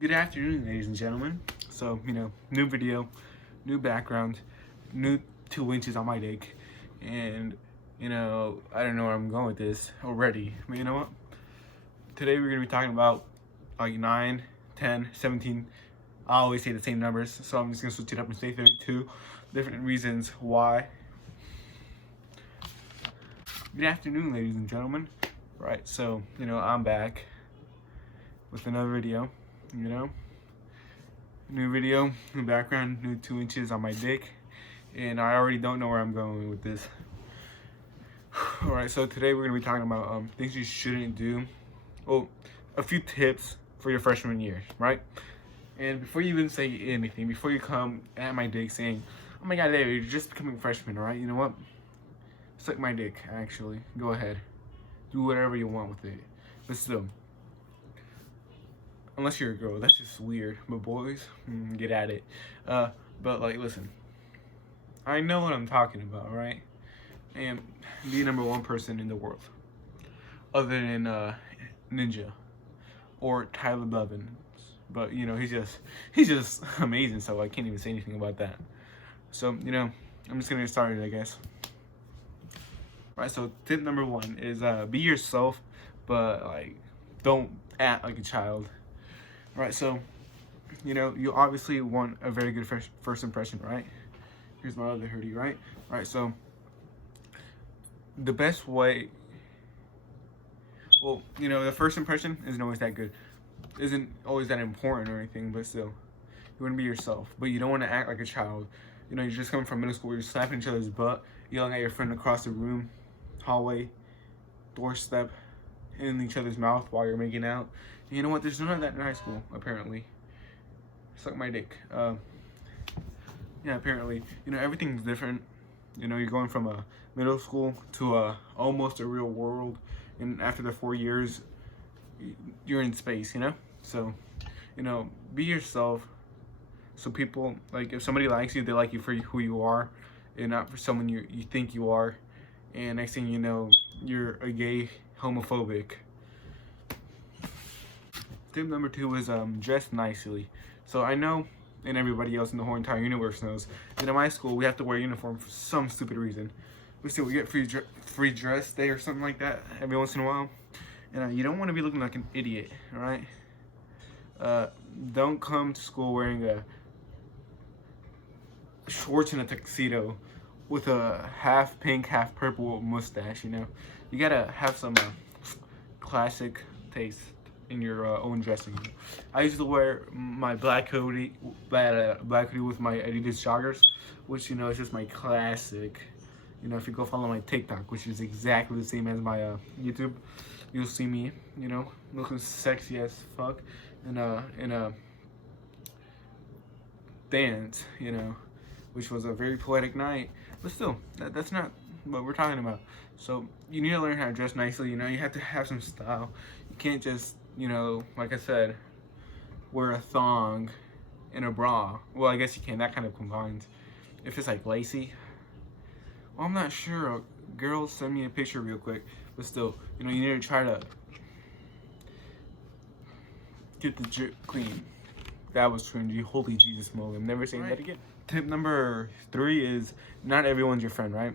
Good afternoon, ladies and gentlemen. So, new video, new background, new 2 inches on my dick. And, I don't know where I'm going with this already. But you know what? Today we're going to be talking about like 9, 10, 17. I always say the same numbers. So I'm just going to switch it up and say 32 different reasons why. Good afternoon, ladies and gentlemen. Right, so, I'm back with another video. New video, new background, new 2 inches on my dick, and I already don't know where I'm going with this. Alright, so today we're going to be talking about things you shouldn't do. Well, a few tips for your freshman year, right? And before you even say anything, before you come at my dick saying, oh my god, you're just becoming a freshman, alright? You know what? Suck my dick, actually. Go ahead. Do whatever you want with it. But still, unless you're a girl, that's just weird. But boys, get at it. But like, listen, I know what I'm talking about, right? And the number one person in the world, other than Ninja or Tyler Blevins. But he's just amazing. So I can't even say anything about that. So I'm just gonna get started, I guess. Right. So tip number one is be yourself, but like don't act like a child. Right, so, you obviously want a very good first impression, right? Here's my other hoodie, right? Right, so, the best way, well, the first impression isn't always that good. Isn't always that important or anything, but still, you want to be yourself. But you don't want to act like a child. You're just coming from middle school where you're slapping each other's butt, yelling at your friend across the room, hallway, doorstep, in each other's mouth while you're making out. And you know what? There's none of that in high school, apparently. Suck my dick. Yeah, apparently. Everything's different. You're going from a middle school to almost a real world. And after the 4 years, you're in space, So, be yourself. So people, like, if somebody likes you, they like you for who you are and not for someone you think you are. And next thing you know, you're a gay homophobic. Tip number two is dress nicely. So I know, and everybody else in the whole entire universe knows, that in my school we have to wear a uniform for some stupid reason. We get free dress day or something like that every once in a while. And you don't want to be looking like an idiot, alright? Don't come to school wearing a shorts and a tuxedo with a half pink, half purple mustache, You gotta have some classic taste in your own dressing. I used to wear my black hoodie with my Adidas joggers, which, is just my classic. If you go follow my TikTok, which is exactly the same as my YouTube, you'll see me, looking sexy as fuck in a dance, which was a very poetic night. But still, that's not what we're talking about. So you need to learn how to dress nicely. You have to have some style. You can't just, like I said, wear a thong and a bra. Well, I guess you can. That kind of combines. If it's like lacy, well, I'm not sure. Girls, send me a picture real quick. But still, you need to try to get the drip clean. That was cringy. Holy Jesus moly. I'm never saying that again. Tip number 3 is not everyone's your friend, right?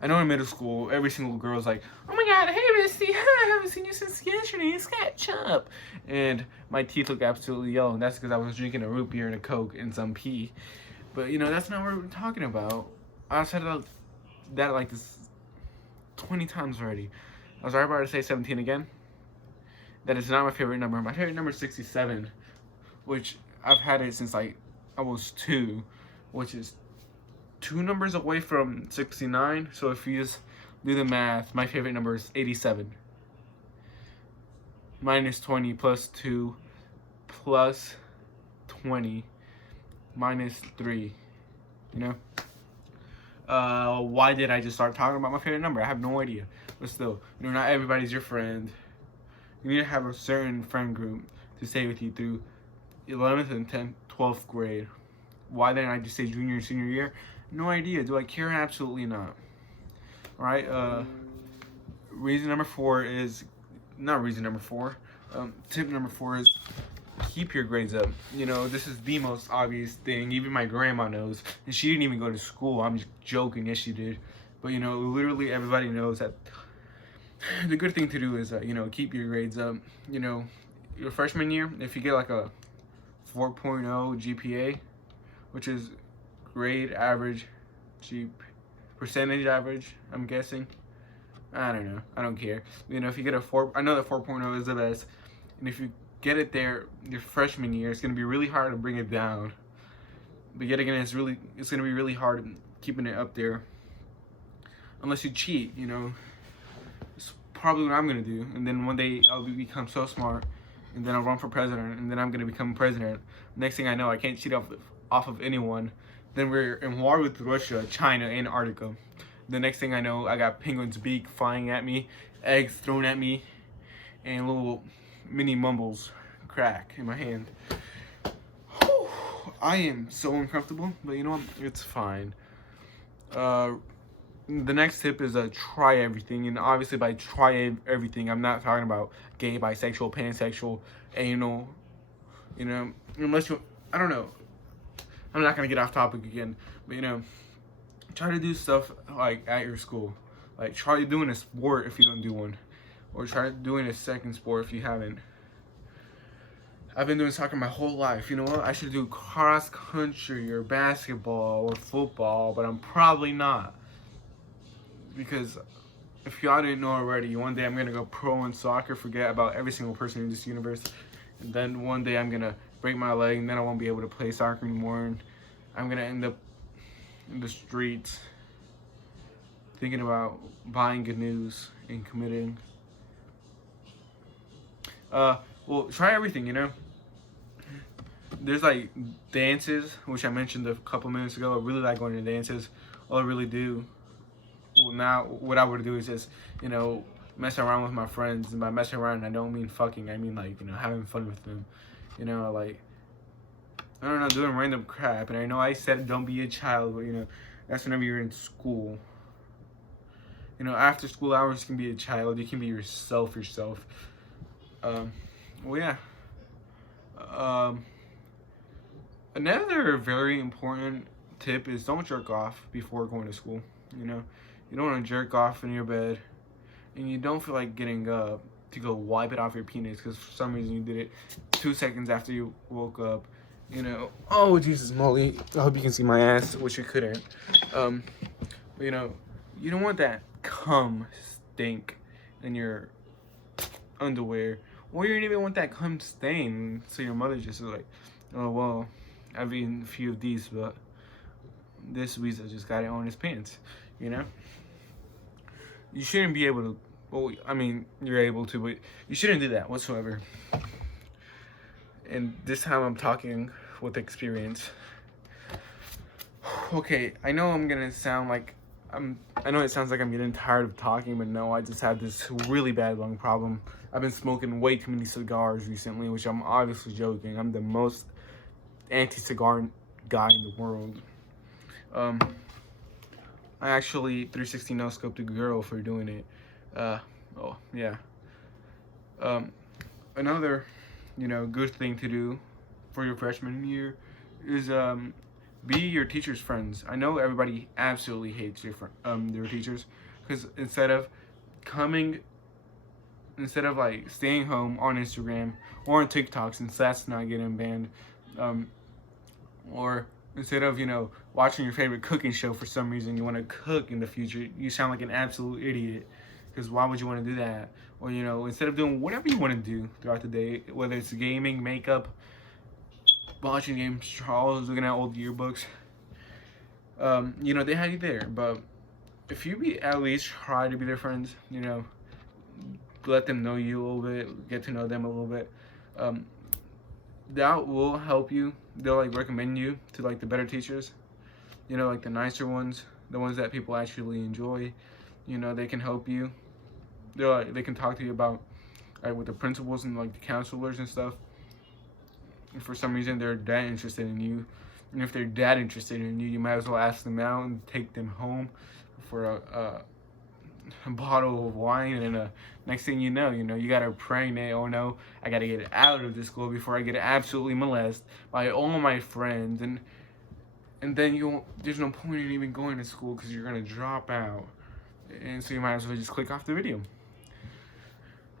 I know in middle school, every single girl's like, oh my god, hey Misty, I haven't seen you since yesterday, it's ketchup. And my teeth look absolutely yellow, and that's because I was drinking a root beer and a Coke and some pee. But, that's not what we're talking about. I said that like this 20 times already. I was right about to say 17 again. That is not my favorite number. My favorite number is 67, which I've had it since like I was 2, which is 2 numbers away from 69. So if you just do the math, my favorite number is 87. Minus 20 plus 2 plus 20 minus 3. Why did I just start talking about my favorite number? I have no idea. But still, not everybody's your friend. You need to have a certain friend group to stay with you through 11th and 10th, 12th grade. Why didn't I just say junior and senior year? No idea. Do I care? Absolutely not. Alright, reason number 4 is, not reason number 4, tip number 4 is keep your grades up. You know, this is the most obvious thing. Even my grandma knows, and she didn't even go to school. I'm just joking. Yes, she did. But you know, literally everybody knows that the good thing to do is, you know, keep your grades up. You know, your freshman year, if you get like a 4.0 GPA, which is grade average, percentage average, I'm guessing. I don't know. I don't care. You know, if you get a 4, I know that 4.0 is the best. And if you get it there your freshman year, it's going to be really hard to bring it down. But yet again, it's going to be really hard keeping it up there. Unless you cheat, you know. It's probably what I'm going to do. And then one day I'll become so smart. And then I'll run for president. And then I'm going to become president. Next thing I know, I can't cheat off of anyone. Then we're in war with Russia, China, Antarctica. The next thing I know, I got penguins' beak flying at me, eggs thrown at me, and little mini mumbles crack in my hand. Whew, I am so uncomfortable, but you know what? It's fine. The next tip is try everything, and obviously by try everything, I'm not talking about gay, bisexual, pansexual, anal. You know, unless you, I don't know. I'm not gonna get off topic again, but you know, try to do stuff like at your school. Like try doing a sport if you don't do one, or try doing a second sport if you haven't. I've been doing soccer my whole life. You know what? I should do cross country or basketball or football, but I'm probably not. Because if y'all didn't know already, one day I'm gonna go pro in soccer, forget about every single person in this universe, and then one day I'm gonna break my leg, and then I won't be able to play soccer anymore, and I'm gonna end up in the streets thinking about buying canoes and committing. Well, try everything, you know. There's like dances, which I mentioned a couple minutes ago. I really like going to dances. All I really do, well, now what I would do is just, you know, mess around with my friends. And by messing around, I don't mean fucking. I mean like, you know, having fun with them. You know, like, I don't know, doing random crap. And I know I said don't be a child, but you know, that's whenever you're in school. You know, after school hours, you can be a child. You can be yourself. Well, yeah. Another very important tip is don't jerk off before going to school. You know, you don't want to jerk off in your bed, and you don't feel like getting up to go wipe it off your penis because for some reason you did it 2 seconds after you woke up. You know, oh Jesus moly! I hope you can see my ass, which you couldn't. You know, you don't want that cum stink in your underwear, or you don't even want that cum stain. So your mother just like, oh well, I've eaten a few of these, but this weasel just got it on his pants. You know, you shouldn't be able to. Well, I mean, you're able to, but you shouldn't do that whatsoever. And this time I'm talking with experience. Okay, I know I'm gonna sound like I know it sounds like I'm getting tired of talking, but no, I just had this really bad lung problem. I've been smoking way too many cigars recently, which I'm obviously joking. I'm the most anti-cigar guy in the world. I actually 360 no-scoped a girl for doing it. Oh, yeah. Another, you know, good thing to do for your freshman year is be your teacher's friends. I know everybody absolutely hates their teachers, because instead of like staying home on Instagram or on TikTok, since that's not getting banned, or instead of, you know, watching your favorite cooking show for some reason, you want to cook in the future, you sound like an absolute idiot. Because why would you want to do that? Or, you know, instead of doing whatever you want to do throughout the day, whether it's gaming, makeup, watching games, Charles, looking at old yearbooks, you know, they had you there. But if you at least try to be their friends, you know, let them know you a little bit, get to know them a little bit, that will help you. They'll like recommend you to like the better teachers, you know, like the nicer ones, the ones that people actually enjoy. You know, they can help you. They can talk to you about with the principals and like the counselors and stuff. And for some reason, they're that interested in you. And if they're that interested in you, you might as well ask them out and take them home for bottle of wine, and next thing you know, you got her pregnant. Oh no, I gotta get out of this school before I get absolutely molested by all my friends, and then there's no point in even going to school because you're gonna drop out, and so you might as well just click off the video.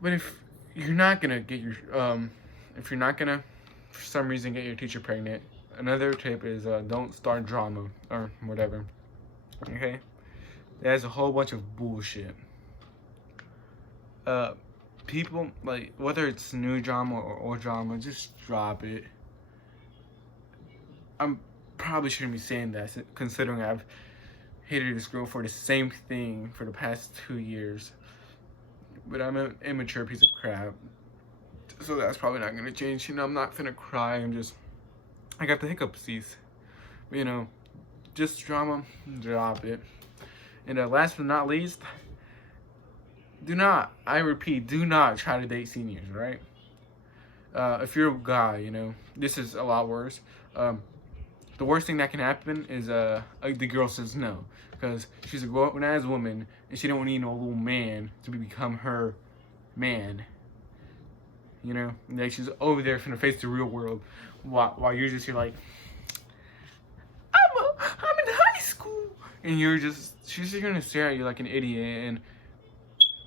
But if you're not gonna get your if you're not gonna for some reason get your teacher pregnant, another tip is don't start drama or whatever. Okay, there's a whole bunch of bullshit. People, like, whether it's new drama or old drama, just drop it. I'm probably shouldn't be saying that, considering I've hated this girl for the same thing for the past 2 years. But I'm an immature piece of crap, so that's probably not gonna change. I'm not gonna cry. I got the hiccups. But, just drama, drop it. And last but not least, I repeat, do not try to date seniors, right? If you're a guy, this is a lot worse. The worst thing that can happen is the girl says no, because she's a grown-ass woman and she don't need no little man to become her man. Like, she's over there finna face the real world while you're just here like, I'm in high school, and she's just gonna stare at you like an idiot and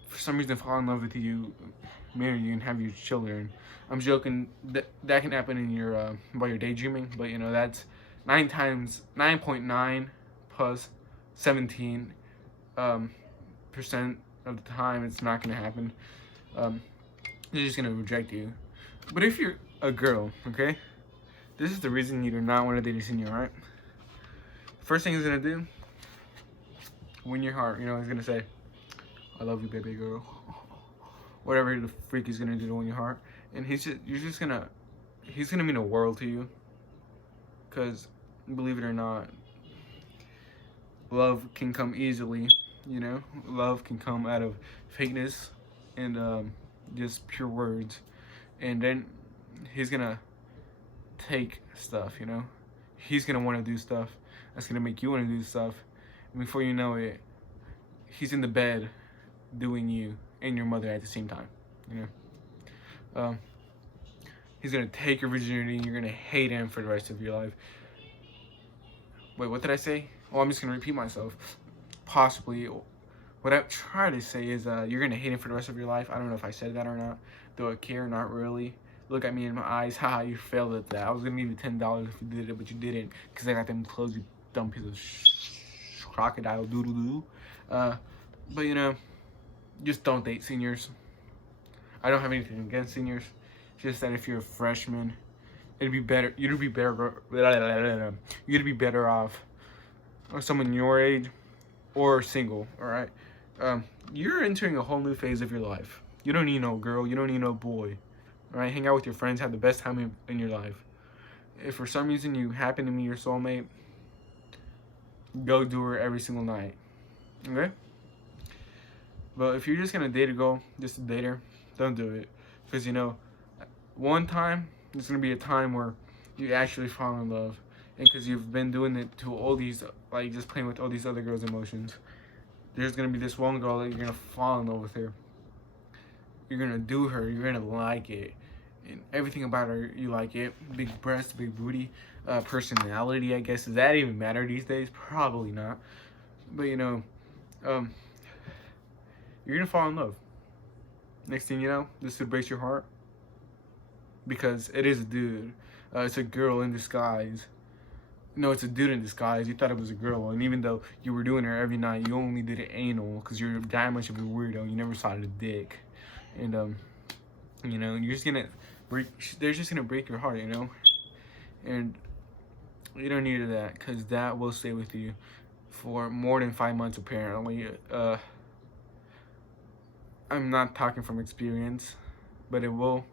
for some reason fall in love with you, marry you, and have your children. I'm joking. That can happen in your while you're daydreaming, but that's 9.9 plus 17 percent of the time it's not gonna happen. They're just gonna reject you. But if you're a girl, okay, this is the reason you do not want to date a senior, right? First thing he's gonna do, win your heart. He's gonna say, "I love you, baby girl." Whatever the freak he's gonna do to win your heart, and he's gonna mean the world to you. Cause believe it or not, love can come easily. Love can come out of fakeness and just pure words, and then he's gonna take stuff. He's gonna want to do stuff that's gonna make you want to do stuff, and before you know it, he's in the bed doing you and your mother at the same time. He's gonna take your virginity and you're gonna hate him for the rest of your life. Wait, what did I say? Oh, I'm just gonna repeat myself. Possibly. What I try to say is you're gonna hate him for the rest of your life. I don't know if I said that or not. Do I care? Not really. Look at me in my eyes. Haha, you failed at that. I was gonna give you $10 if you did it, but you didn't, because I got them clothes, you dumb piece of crocodile doodle doo. But just don't date seniors. I don't have anything against seniors. Just that if you're a freshman, you'd be better off or someone your age or single. All right, you're entering a whole new phase of your life. You don't need no girl. You don't need no boy. All right, hang out with your friends. Have the best time in your life. If for some reason you happen to meet your soulmate, go do her every single night. Okay. But if you're just gonna date a girl, just to date her, don't do it. Because one time, there's gonna be a time where you actually fall in love. And because you've been doing it to all these, like, just playing with all these other girls' emotions, there's gonna be this one girl that you're gonna fall in love with her. You're gonna do her, you're gonna like it. And everything about her, you like it. Big breasts, big booty, personality, I guess. Does that even matter these days? Probably not. But you're gonna fall in love. Next thing you know, this would break your heart, because it is a dude. It's a girl in disguise. No, it's a dude in disguise. You thought it was a girl, and even though you were doing her every night, you only did it anal because you're that much of a weirdo. You never saw the dick, and you're just gonna break. They're just gonna break your heart, and you don't need that, because that will stay with you for more than 5 months apparently. I'm not talking from experience, but it will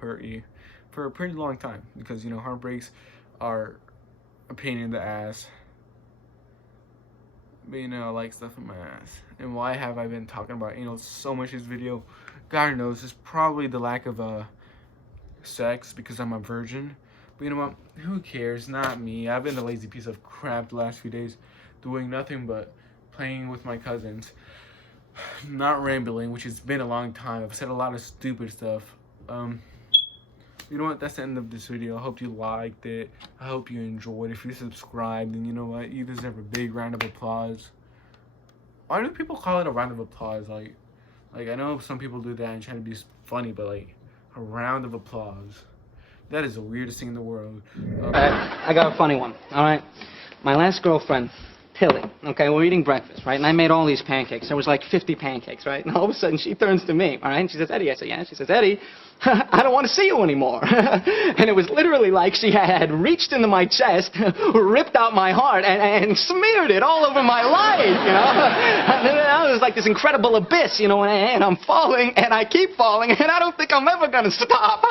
hurt you for a pretty long time, because heartbreaks are a pain in the ass. But I like stuff in my ass. And why have I been talking about anal so much in this video? God knows, it's probably the lack of sex, because I'm a virgin. But you know what? Who cares? Not me. I've been a lazy piece of crap the last few days, doing nothing but playing with my cousins. not rambling, which has been a long time. I've said a lot of stupid stuff. You know what? That's the end of this video. I hope you liked it. I hope you enjoyed. If you subscribed, then you know what? You deserve a big round of applause. Why do people call it a round of applause? Like I know some people do that and try to be funny, but like a round of applause. That is the weirdest thing in the world. I got a funny one, all right? My last girlfriend, Tilly, okay, we're eating breakfast, right? And I made all these pancakes. There was like 50 pancakes, right? And all of a sudden she turns to me, all right? And she says, Eddie. I say, yeah. She says, Eddie, I don't want to see you anymore. And it was literally like she had reached into my chest, ripped out my heart, and smeared it all over my life, you know? And it was like this incredible abyss, you know, and I'm falling, and I keep falling, and I don't think I'm ever going to stop.